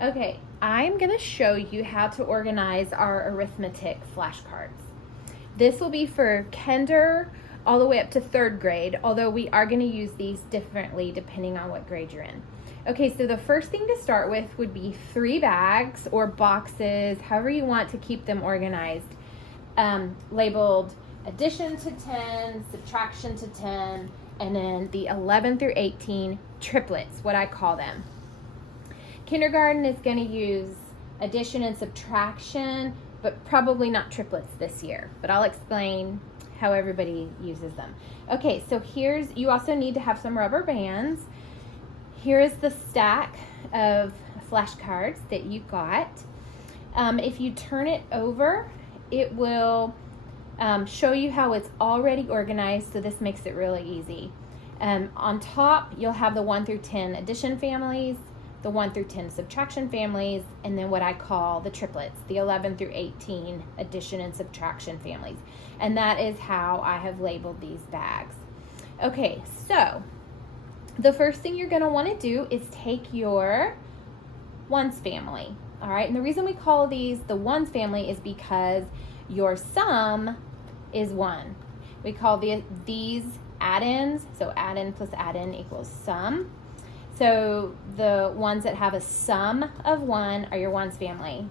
Okay, I'm going to show you how to organize our arithmetic flashcards. This will be for kinder all the way up to 3rd grade, although we are going to use these differently depending on what grade you're in. Okay, so the first thing to start with would be 3 bags or boxes, however you want to keep them organized, labeled addition to 10, subtraction to 10, and then the 11 through 18 triplets, what I call them. Kindergarten is going to use addition and subtraction, but probably not triplets this year, but I'll explain how everybody uses them. Okay, so you also need to have some rubber bands. Here is the stack of flashcards that you got. If you turn it over, it will show you how it's already organized, so this makes it really easy. On top, you'll have the 1 through 10 addition families, the 1 through 10 subtraction families, and then what I call the triplets, the 11 through 18 addition and subtraction families. And that is how I have labeled these bags. Okay, so the first thing you're going to want to do is take your ones family. All right, and the reason we call these the ones family is because your sum is 1. We call these add-ins, so add-in plus add-in equals sum. So the ones that have a sum of 1 are your ones family.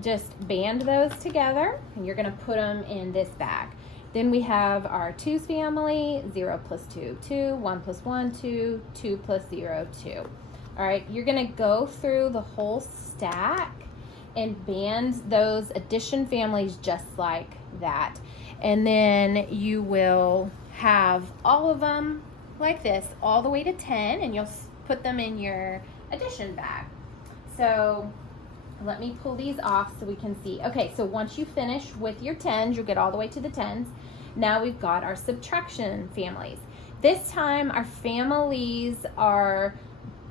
Just band those together, and you're going to put them in this bag. Then we have our twos family, 0 plus 2, 2, 1 plus 1, 2, 2 plus 0, 2. All right, you're going to go through the whole stack and band those addition families just like that. And then you will have all of them like this all the way to 10, and you'll put them in your addition bag. So let me pull these off so we can see. Okay, so once you finish with your 10s, you'll get all the way to the 10s. Now we've got our subtraction families. This time our families are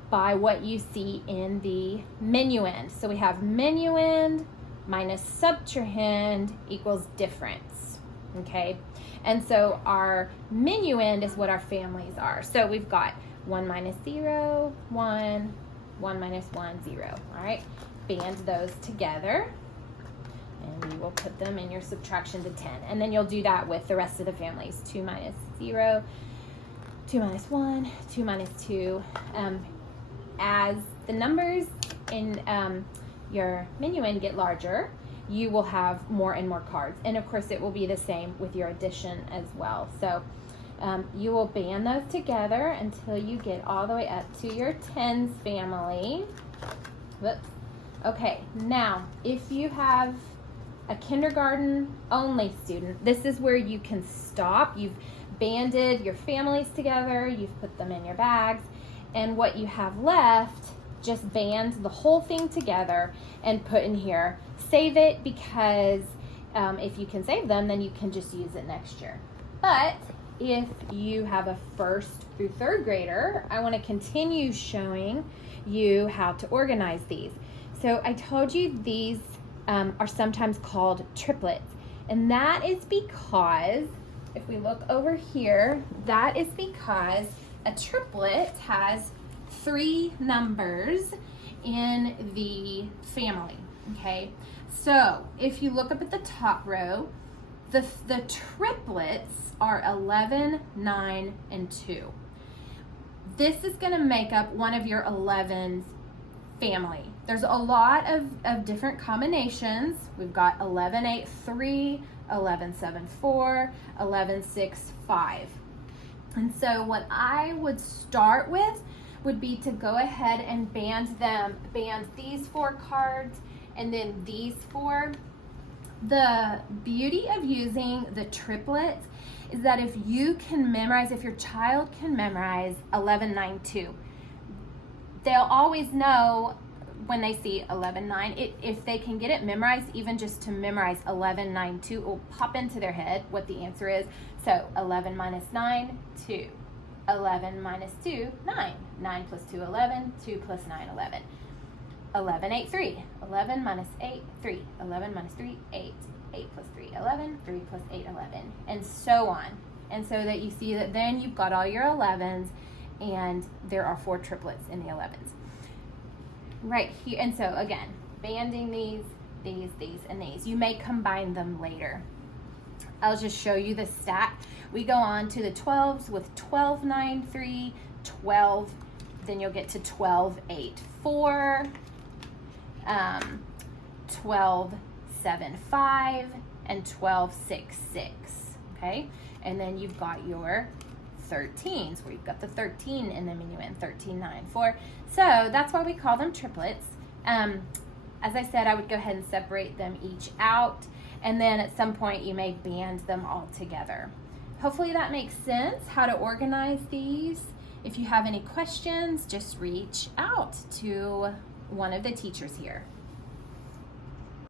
by what you see in the minuend. So we have minuend minus subtrahend equals difference, okay? And so our minuend is what our families are. So we've got 1 minus 0, 1, 1 minus 1, 0. All right, band those together, and you will put them in your subtraction to 10. And then you'll do that with the rest of the families. 2 minus 0, 2 minus 1, 2 minus 2. As the numbers in your minuend get larger, you will have more and more cards. And of course it will be the same with your addition as well. So you will band those together until you get all the way up to your tens family. Whoops. Okay, now if you have a kindergarten only student, this is where you can stop. You've banded your families together, you've put them in your bags, and what you have left, just band the whole thing together and put in here. Save it, because if you can save them, then you can just use it next year. But if you have a 1st through 3rd grader, I want to continue showing you how to organize these. So I told you these are sometimes called triplets, and that is because, if we look over here, that is because a triplet has 3 numbers in the family, okay? So if you look up at the top row, the triplets are 11, 9, and 2. This is going to make up one of your 11's family. There's a lot of different combinations. We've got 11, 8, 3, 11, 7, 4, 11, 6, 5. And so what I would start with would be to go ahead and band these 4 cards and then these 4. The beauty of using the triplets is that if you can memorize, if your child can memorize 11, 9, 2, they'll always know when they see 11, 9. If they can get it memorized, even just to memorize 11, 9, 2, it will pop into their head what the answer is. So 11 minus 9, 2. 11 minus 2, 9. 9 plus 2, 11. 2 plus 9, 11. 11, 8, 3. 11 minus 8, 3. 11 minus 3, 8. 8 plus 3, 11. 3 plus 8, 11. And so on. And so that you see that then you've got all your 11s, and there are 4 triplets in the 11s. right here. And so again, banding these, and these. You may combine them later. I'll just show you the stack. We go on to the 12s with 12, 9, 3, 12. Then you'll get to 12, 8, 4, 12, 7, 5, and 12, 6, 6. Okay? And then you've got your 13s, where you've got the 13 in the minuet, 13, 9, 4. So that's why we call them triplets. As I said, I would go ahead and separate them each out, and then at some point you may band them all together. Hopefully that makes sense, how to organize these. If you have any questions, just reach out to one of the teachers here.